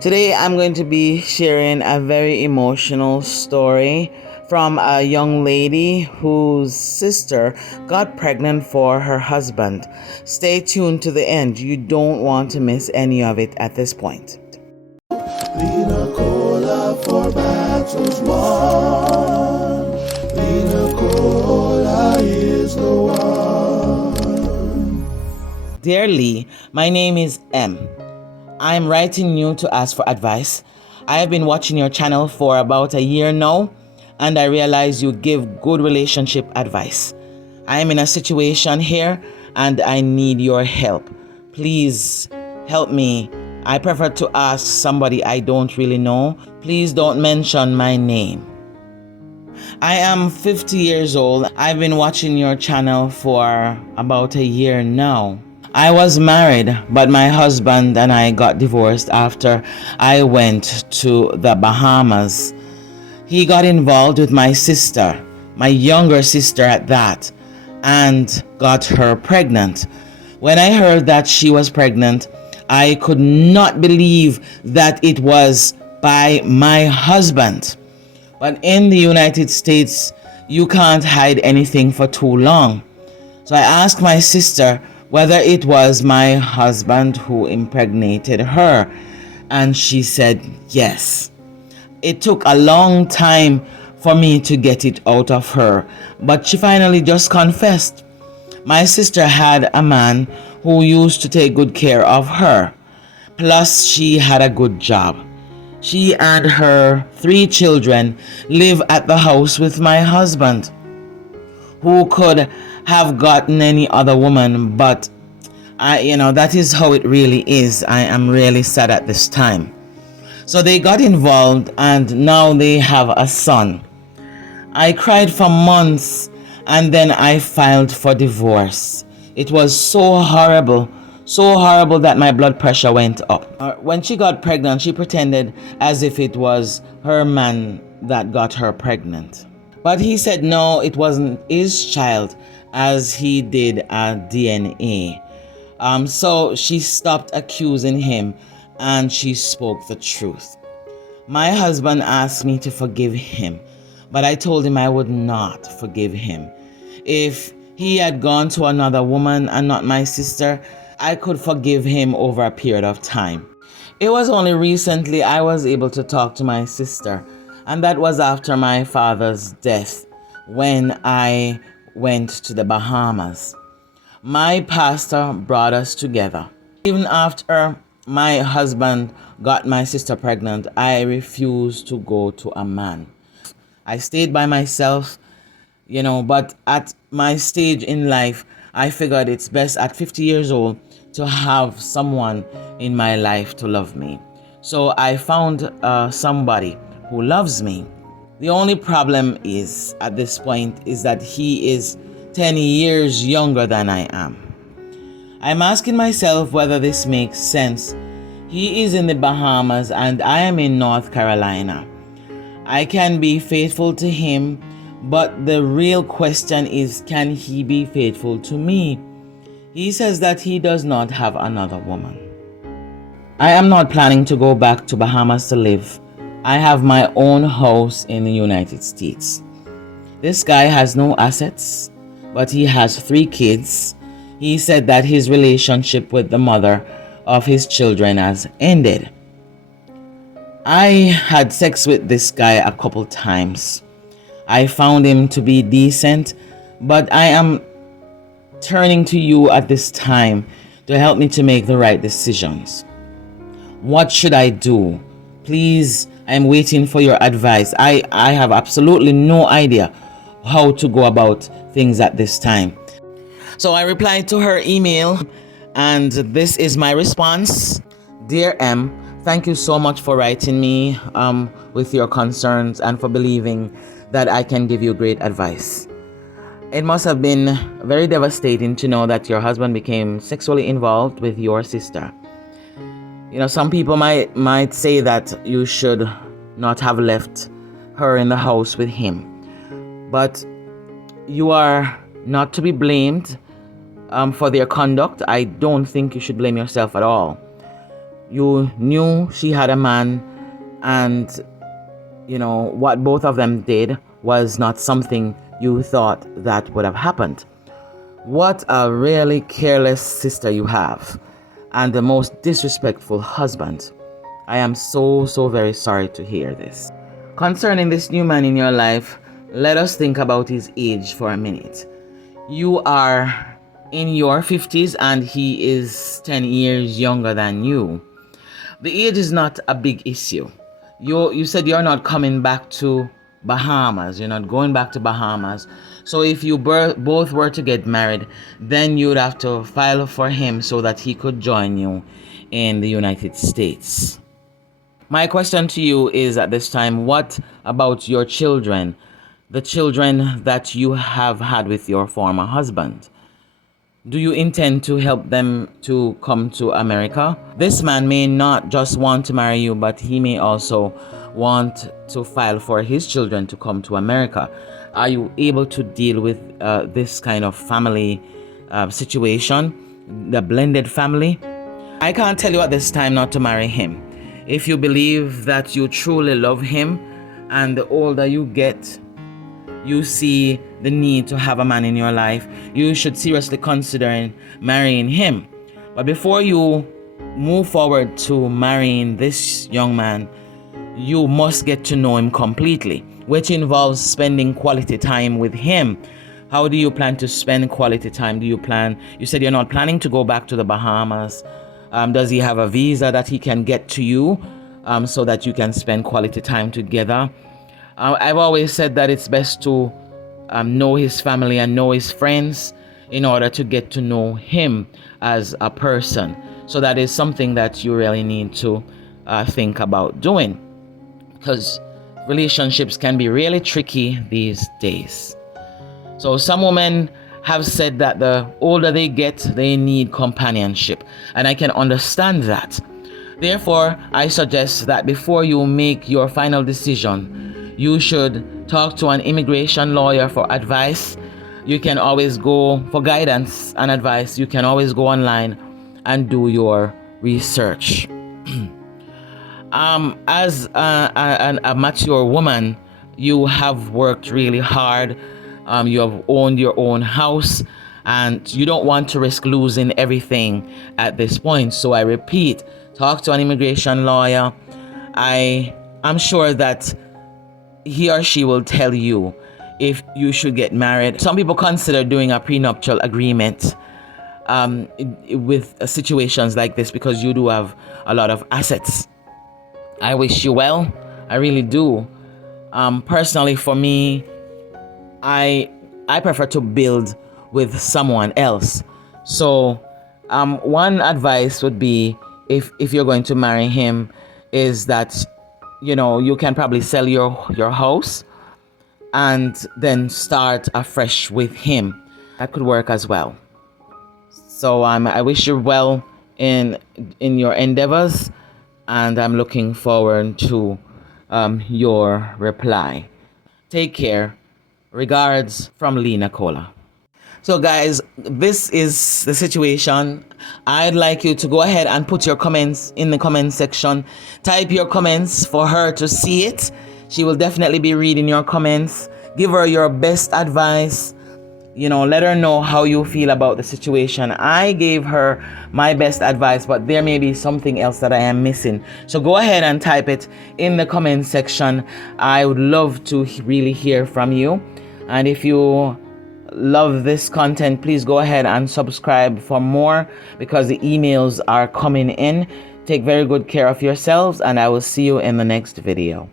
Today, I'm going to be sharing a very emotional story from a young lady whose sister got pregnant for her husband. Stay tuned to the end. You don't want to miss any of it at this point. Nacola for battles won. Nacola is the one. Dear Lee, my name is M. I'm writing you to ask for advice. I have been watching your channel for about a year now, and I realize you give good relationship advice. I am in a situation here and I need your help. Please help me. I prefer to ask somebody I don't really know. Please don't mention my name. I am 50 years old. I've been watching your channel for about a year now. I was married, but my husband and I got divorced after I went to the Bahamas. He got involved with my sister, my younger sister at that, and got her pregnant. When I heard that she was pregnant, I could not believe that it was by my husband. But in the United States, you can't hide anything for too long. So I asked my sister whether it was my husband who impregnated her, and she said yes. It took a long time for me to get it out of her, but she finally just confessed. My sister had a man who used to take good care of her, plus she had a good job. She and her 3 children live at the house with my husband, who could have gotten any other woman, but that is how it really is. I am really sad at this time. So they got involved and now they have a son. I cried for months and then I filed for divorce. It was so horrible that my blood pressure went up. When she got pregnant, she pretended as if it was her man that got her pregnant. But he said no, it wasn't his child, as he did a DNA. So she stopped accusing him and she spoke the truth. My husband asked me to forgive him, but I told him I would not forgive him. If he had gone to another woman and not my sister, I could forgive him over a period of time. It was only recently I was able to talk to my sister, and that was after my father's death when I went to the Bahamas. My pastor brought us together. Even after my husband got my sister pregnant, I refused to go to a man. I stayed by myself, but at my stage in life, I figured it's best at 50 years old to have someone in my life to love me. So I found somebody who loves me. The only problem is, at this point, is that he is 10 years younger than I am. I'm asking myself whether this makes sense. He is in the Bahamas and I am in North Carolina. I can be faithful to him, but the real question is, can he be faithful to me? He says that he does not have another woman. I am not planning to go back to Bahamas to live. I have my own house in the United States. This guy has no assets, but he has 3 kids. He said that his relationship with the mother of his children has ended. I had sex with this guy a couple times. I found him to be decent, but I am turning to you at this time to help me to make the right decisions. What should I do? Please, I'm waiting for your advice. I have absolutely no idea how to go about things at this time. So I replied to her email, and this is my response. Dear M, thank you so much for writing me with your concerns and for believing that I can give you great advice. It must have been very devastating to know that your husband became sexually involved with your sister. Some people might say that you should not have left her in the house with him. But you are not to be blamed for their conduct. I don't think you should blame yourself at all. you knew she had a man, and what both of them did was not something you thought that would have happened. What a really careless sister you have, and the most disrespectful husband. I am so very sorry to hear this. Concerning this new man in your life, let us think about his age for a minute. You are in your 50s and he is 10 years younger than you. The age is not a big issue. You said you're not coming back to Bahamas. You're not going back to Bahamas. So if you both were to get married, then you'd have to file for him so that he could join you in the United States. My question to you is at this time, what about your children? The children that you have had with your former husband? Do you intend to help them to come to America? This man may not just want to marry you, but he may also want to file for his children to come to America. Are you able to deal with this kind of family situation, the blended family? I can't tell you at this time not to marry him. If you believe that you truly love him, and the older you get, you see the need to have a man in your life, you should seriously consider marrying him. But before you move forward to marrying this young man, you must get to know him completely, which involves spending quality time with him. How do you plan to spend quality time? You said you're not planning to go back to the Bahamas. Does he have a visa that he can get to you so that you can spend quality time together? I've always said that it's best to know his family and know his friends in order to get to know him as a person. So that is something that you really need to think about doing, because relationships can be really tricky these days. So some women have said that the older they get, they need companionship, and I can understand that. Therefore, I suggest that before you make your final decision, you should talk to an immigration lawyer for advice. You can always go for guidance and advice. You can always go online and do your research. As a mature woman, you have worked really hard. You have owned your own house, and you don't want to risk losing everything at this point. So I repeat, talk to an immigration lawyer. I'm sure that he or she will tell you if you should get married. Some people consider doing a prenuptial agreement with situations like this, because you do have a lot of assets. I wish you well. I really do. Personally, for me, I prefer to build with someone else. So one advice would be, if you're going to marry him, is that you can probably sell your house and then start afresh with him. That could work as well. So I wish you well in your endeavors, and I'm looking forward to your reply. Take care. Regards from Nacola. So guys, this is the situation. I'd like you to go ahead and put your comments in the comment section. Type your comments for her to see it. She will definitely be reading your comments. Give her your best advice. Let her know how you feel about the situation. I gave her my best advice, but there may be something else that I am missing. So go ahead and type it in the comment section. I would love to really hear from you. And if you love this content, please go ahead and subscribe for more, because the emails are coming in. Take very good care of yourselves, and I will see you in the next video.